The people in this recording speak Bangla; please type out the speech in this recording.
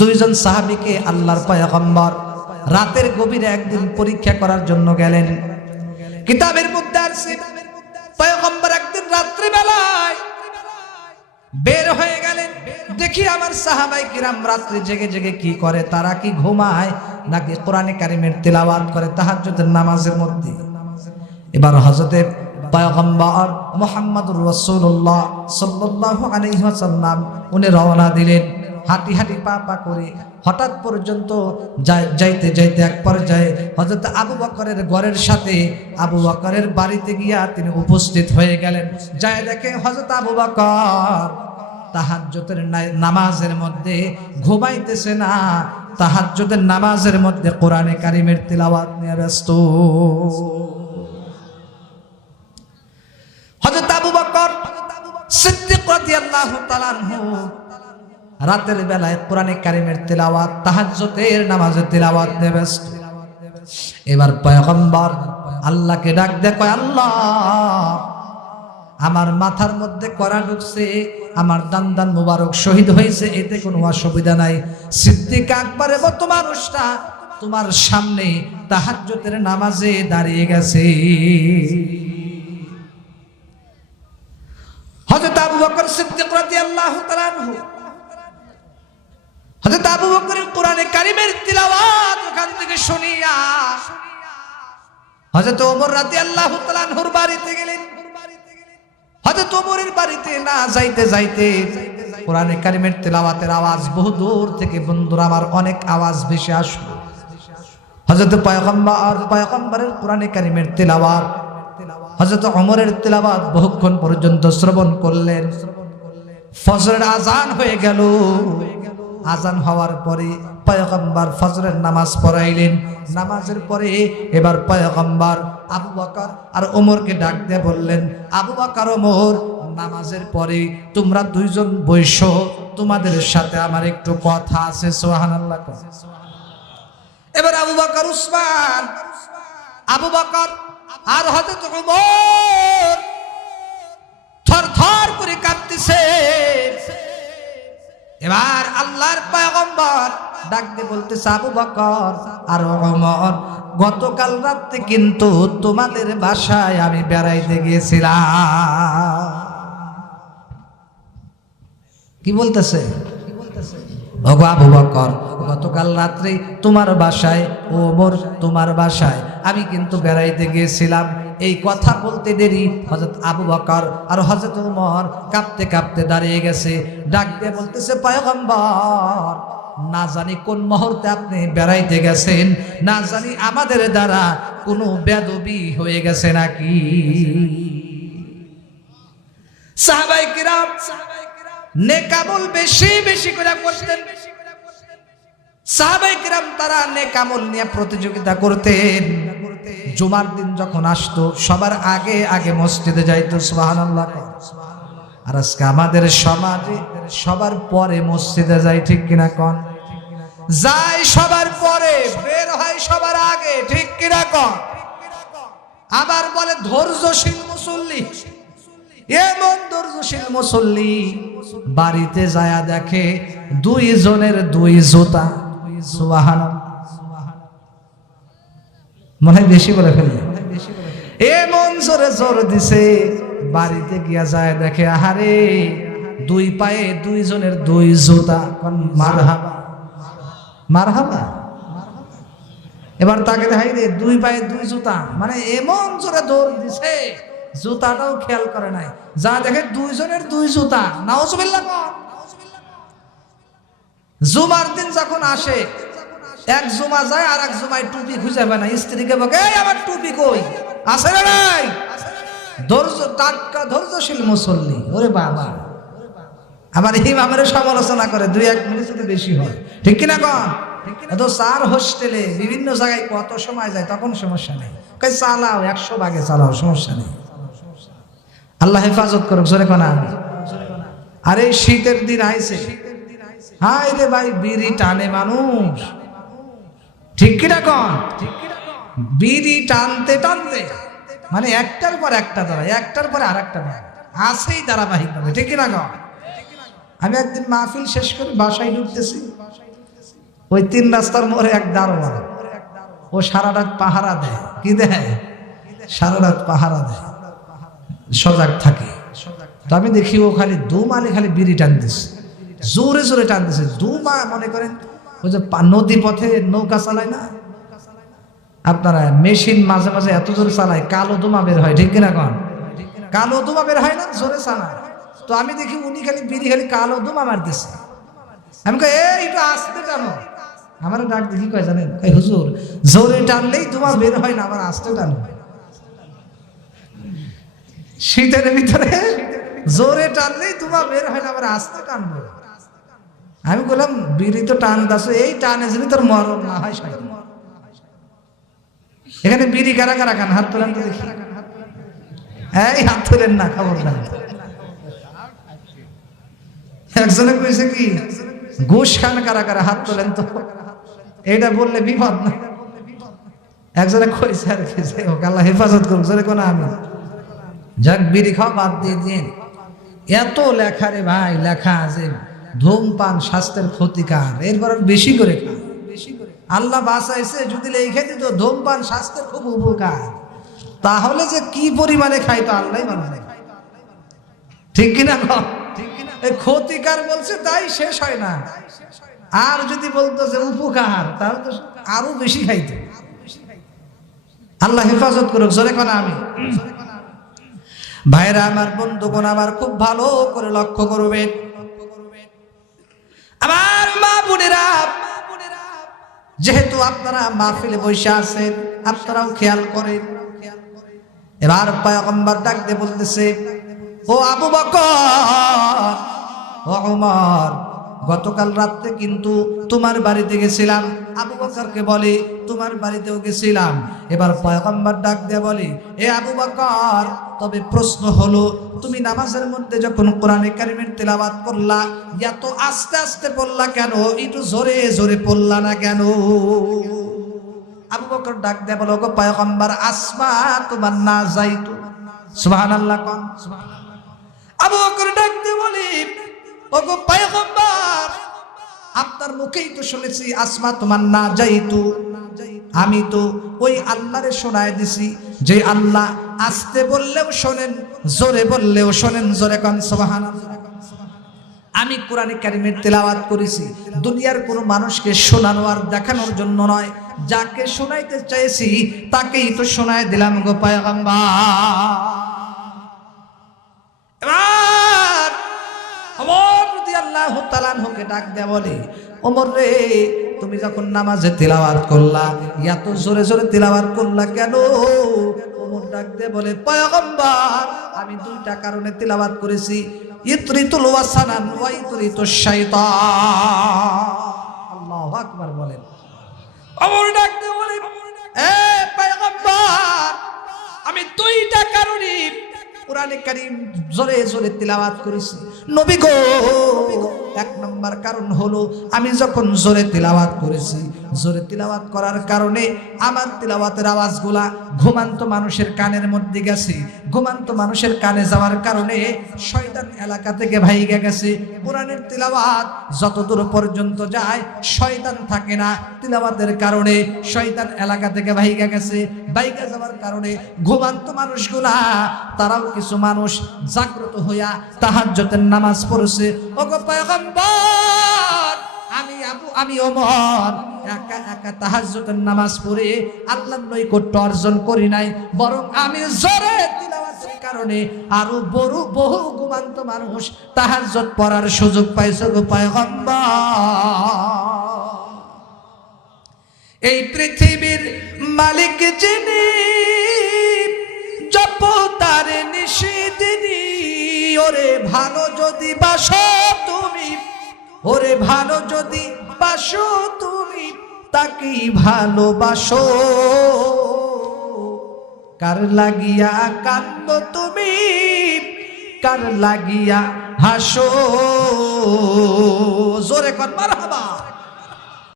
দুইজন সাহাবীকে আল্লাহর পয়গম্বর রাতের গভীরে একদিন পরীক্ষা করার জন্য গেলেন। কিতাবের মধ্যে আছে পয়গম্বর একদিন রাত্রি বেলায় বের হয়ে গেলেন। দেখি আমার সাহাবাই কিরাম রাত্রি জেগে জেগে কি করে, তারা কি ঘুমায় নাকি কোরআনে কারিমের তিলাওয়াত করে তাহাজ্জুদের নামাজের মধ্যে। এবার হযরতে পয়গম্বর মুহাম্মদুর রাসূলুল্লাহ সাল্লাল্লাহু আলাইহি ওয়াসাল্লাম উনি রওনা দিলেন হাঁটি হাঁটি পা পা করে। হঠাৎ পর্যন্ত যাইতে যাইতে এক পর্যায়ে হযরত আবু বকরের ঘরের সাথে আবু বকরের বাড়িতে গিয়া তিনি উপস্থিত হয়ে গেলেন। যায় দেখে হযরত আবু বকর তাহাজ্জুদের নামাজের মধ্যে ঘুমাইতেছে না, তাহাজ্জুদের নামাজের মধ্যে কোরআনে কারিমের তিলাওয়াত নিয়ে ব্যস্ত। হযরত আবু বকর সিদ্দিক রাদিয়াল্লাহু তাআলা আনহু রাতের বেলায় কোরআনে কারিমের তিলাওয়াত তাহাজ্জুদের নামাজের তিলাওয়াত নিয়ে ব্যস্ত। এবার পয়গম্বর আল্লাহকে ডাক দেয়, কয় আল্লাহ আমার মাথার মধ্যে কড়া ঢুকছে, আমার দান মুবারক শহীদ হয়েছে, এতে কোনো অসুবিধা নাই। সিদ্দিক আকবরের মতো মানুষটা তোমার সামনে তাহাজ্জুদের নামাজে দাঁড়িয়ে গেছে। হযরত আবু বকর সিদ্দিক রাদিয়াল্লাহু তাআলা আনহু হযরত আবু বকরের কোরআনে কারিমের তিলাওয়াত ওখান থেকে শুনিয়া হযরত ওমর রাদিয়াল্লাহু তাআলা আনহুর বাড়িতে গেলেন। হযরত ওমরের বাড়িতে না যাইতে যাইতে কোরআনে কারিমের তিলাওয়াতের আওয়াজ বহু দূর থেকে, বন্ধুরা আমার, অনেক আওয়াজ ভেসে আসলো। হযরত পয়গম্বরের কোরআনে কারিমের তিলাওয়াত হযরত ওমরের তিলাওয়াত বহুক্ষণ পর্যন্ত শ্রবণ করলেন। ফজরের আজান হয়ে গেল। আজান হওয়ার পরে পয়গম্বর ফজরের নামাজ পড়াইলেন। নামাজের পরে এবার পয়গম্বর আবু বকর আর ওমরকে ডাক দিয়ে বললেন, আবু বকর ওমর নামাজের পরে তোমরা দুইজন বসো, তোমাদের সাথে আমার একটু কথা আছে। সুবহানাল্লাহ। এবার আবু বকর উসমান, আবু বকর আর হযরত ওমর থরথর করে কাঁপতেছে। এবার আল্লাহর পয়গম্বর ডাক দিয়ে বলতেছে, আবু বকর আর ওমর গতকাল রাতে কিন্তু তোমাদের বাসায় আমি বেড়াইতে গিয়েছিলাম। কি বলতেছে? ওগো আবু বকর, গতকাল রাত্রে তোমার বাসায়, ওমর তোমার বাসায় আমি কিন্তু বেড়াইতে গিয়েছিলাম। এই কথা বলতে দেরি হযরত আবু বকর আর হযরত ওমর কাঁপতে কাঁপতে দাঁড়িয়ে গেছে। ডাক দিয়ে বলতেছে, পয়গম্বর না জানি কোন মুহূর্তে আপনি বেড়াইতে গেছেন, না জানি আমাদের দ্বারা কোনো বেয়াদবি হয়ে গেছে নাকি। সাহাবায়ে কিরাম নেকামল বেশি বেশি করে করতেন। সাহাবায়ে কিরাম তারা নেকামল নিয়ে প্রতিযোগিতা করতেন। জুমার দিন যখন আসতো সবার আগে আগে মসজিদে যাইতো। সুবহানাল্লাহ। আর আজকে আমাদের সমাজে সবার পরে মসজিদে যায়, ঠিক কিনা কোন? যায় সবার পরে, বের হয় সবার আগে, ঠিক কিনা কোন? আবার বলে ধৈর্যশীল মুসল্লি। এমন ধৈর্যশীল মুসল্লি বাড়িতে যায়া দেখে দুইজনের দুই জুতা। সুবহানাল্লাহ। মনে হয় বেশি বলে ফেললে। এমন জোরে জোর দিছে, বাড়িতে গিয়া যায় দেখে আহারে দুই পায়ে দুইজনের দুই জুতা। মারহাবা মারহাবা। এবার তাকে দেখাই রে দুই পায়ে দুই জুতা, মানে এমন জোরে দৌড় দিছে জুতাটাও খেয়াল করে নাই। যা দেখে দুইজনের দুই জুতা। নাউজুবিল্লাহ। জুমার দিন যখন আসে, এক জুমা যায় আর এক জুমায় টুপি খুঁজে পায় না। স্ত্রীকে বলে, এই আমার টুপি কই? আছে না নাই? ধৈর্য টাটকা ধৈর্যশীল মুসল্লি। ওরে বাবা, আবার ইমামের সমালোচনা করে 2-1 মিনিট যদি বেশি হয়, ঠিক কিনা কন? এত চার হোস্টেলে বিভিন্ন জায়গায় কত সময় যায়, তখন সমস্যা নেই। কই চালাও 100 ভাগে চালাও, সমস্যা নেই। আল্লাহ হেফাজত করুক। জোরে কোন আমি। আরে শীতের দিন আইছে, হাই রে ভাই বিড়ি টানে মানুষ, ঠিক কিনা কন? বিড়ি টানতে টানতে মানে একটার পর একটা দাঁড়ায়, একটার পরে আর একটা দাঁড়ায়, আসেই ধারাবাহিক ভাবে, ঠিক কিনা কন? আমি একদিন মাহফিল শেষ করে বাসায় ঢুকতেছি, ওই 3 রাস্তার মোড়ে এক দারোয়ান, ও সারা রাত পাহারা দেয়। কি দেয়? সারা রাত পাহারা দেয়, সজাগ থাকে। তো আমি দেখি ও খালি দুমালে খালি বিড়ি টানতেছে, জোরে জোরে টানতেছে। দুমা মনে করেন ওই যে নদী পথে নৌকা চালায় না আপনারা, মেশিন মাঝে মাঝে এত জোরে চালায় কালো দুমা বের হয়, ঠিক কিনা কন? কালো দুমা বের হয় না, জোরে চালায়। তো আমি দেখি উনি খালি বিড়ি খালি কালো দুমা মারতেছে। আমি কই এই একটু আস্তে টানো। আমার ডাক দেখি কয় জানেন, কই হুজুর জোরে টানলেই দুমা বের হয় না, আবার আস্তে টানো। শীতের ভিতরে জোরে টানলেই দুমা বের হয় না, আবার আস্তে টানবো। আমি বললাম বিড়ি তো টানতাছ, এই টানে যদি তোর মরণ না হয়। এখানে বিড়ি কারা কারা খান? হাত তোলেন তো দেখি। এই হাত তোলেন না, খবর না। একজনে কইছে কি ঘুষ খান কারা কারা? হাত তোলেন তো। এইটা বললে বিপদ না। একজনে কইছে আর কি, আল্লাহ হেফাজত করুক। জোরে কোন আমি যাক, বিড়ি খাওয়া বাদ দিয়ে দিন। এত লেখা রে ভাই, লেখা আছে ধূমপান স্বাস্থ্যের ক্ষতিকার, এরপর বেশি করে খান। আল্লাহ বাঁচাইছে যদি লিখে দিত ধূমপান স্বাস্থ্যের খুব উপকার, তাহলে যে কি পরিমাণে খাইতো আল্লাহ জানে, ঠিক কিনা? এই ক্ষতিকার বলছে তাই শেষ হয় না। আর যদি বলতো যে উপকার, তাহলে তো আরো বেশি খাইতো। আল্লাহ হেফাজত করুক। জোরে কোন আমি। ভাইরা আমার, বন্ধুগণ আমার, খুব ভালো করে লক্ষ্য করবেন। আমার মা বোনেরা, যেহেতু আপনারা মাহফিলে বসে আছেন, আপনারাও খেয়াল করেন। এবার পয়গম্বর ডাক দিয়ে বলতেছে, ও আবু বকর, ও ওমর, গতকাল রাতে কিন্তু তোমার বাড়িতে গেছিলাম। আবু বকরকে বলে তোমার বাড়িতেও গেছিলাম। এবার পয়গম্বর ডাক দিয়ে বলে, এ আবু বকর, তবে প্রশ্ন হলো তুমি নামাজের মধ্যে যখন কোরআনে কারিমের তেলাওয়াত করলা, এত আস্তে আস্তে পড়লা কেন? একটু জোরে জোরে পড়লা না কেন? আবু বকর ডাক দিয়ে বলো, গো পয়গম্বর, আসমা তোমার না যাইতো। সুবহানাল্লাহ কোন। আবু বকর ডাক দিয়ে বলি, ও গো পয়গম্বর, আপনার মুখেই তো শুনেছি আসমা তোমার না যাইতো। আমি তো ওই আল্লাহরে শোনায় দিছি যে আল্লাহ আস্তে বললেও শোনেন, জোরে বললেও শোনেন। জোরে কোন সুবহানাল্লাহ। আমি কোরআনে কারিমের তেলাওয়াত করেছি দুনিয়ার কোনো মানুষকে শোনানো আর দেখানোর জন্য নয়, যাকে শোনাইতে চাইছি তাকেই তো শোনায় দিলাম গো পয়গম্বর। এবার ওমর রাদিয়াল্লাহু তাআলা আনহুকে ডাক দেয়া বলে, ওমর রে, তুমি যখন নামাজে তিলাওয়াত করলা, এত জোরে জোরে তিলাওয়াত করলা কেন? ওমর ডাক দিয়ে বলে, পয়গম্বর, আমি দুইটা কারণে তিলাওয়াত করেছি, ইতরিতুল ওয়াসানান ওয়া ইতরিতুশ শাইতান। আল্লাহু আকবার বলেন। ওমর ডাক দিয়ে বলে, এ পয়গম্বর, আমি দুইটা কারণে কোরআনে কারীম জোরে জোরে তিলাওয়াত করেছি। নবী গো, এক নম্বর কারণ হলো আমি যখন জোরে তিলাওয়াত করেছি, জোরে তিলাওয়াত করার কারণে আমার তিলাওয়াতের আওয়াজগুলা ঘুমান্ত মানুষের কানের মধ্যে গেছে। ঘুমান্ত মানুষের কানে যাওয়ার কারণে শয়তান এলাকা থেকে ভাইগা গেছে। কোরআনের তিলাওয়াত যতদূর পর্যন্ত যায় শয়তান থাকে না, তিলাওয়াতের কারণে শয়তান এলাকা থেকে ভাইগা গেছে। ভাইগা যাওয়ার কারণে ঘুমান্ত মানুষগুলা, তারাও কিছু মানুষ জাগ্রত হইয়া তাহাজ্জুদের নামাজ পড়ছে। ওগো পয়গম্বর, আমি ওমর একা একা তাহাজ্জুদের নামাজ পড়ে আল্লাহর নৈকট্য অর্জন করি নাই, বরং আমি জোরে তিলাওয়াতের কারণে আরো বহু ঘুমান্ত মানুষ তাহাজ্জুদ পড়ার সুযোগ পাইছে গো পয়গম্বর। এই পৃথিবীর মালিক যিনি, জপ তার নিশিদিনী। ওরে ভালো যদি বাসো তুমি, ওরে ভালো যদি বাসো তুমি, তাকেই ভালোবাসো। কার লাগিয়া কান্দ তুমি, কার লাগিয়া হাসো। জোরে কর মারহাবা।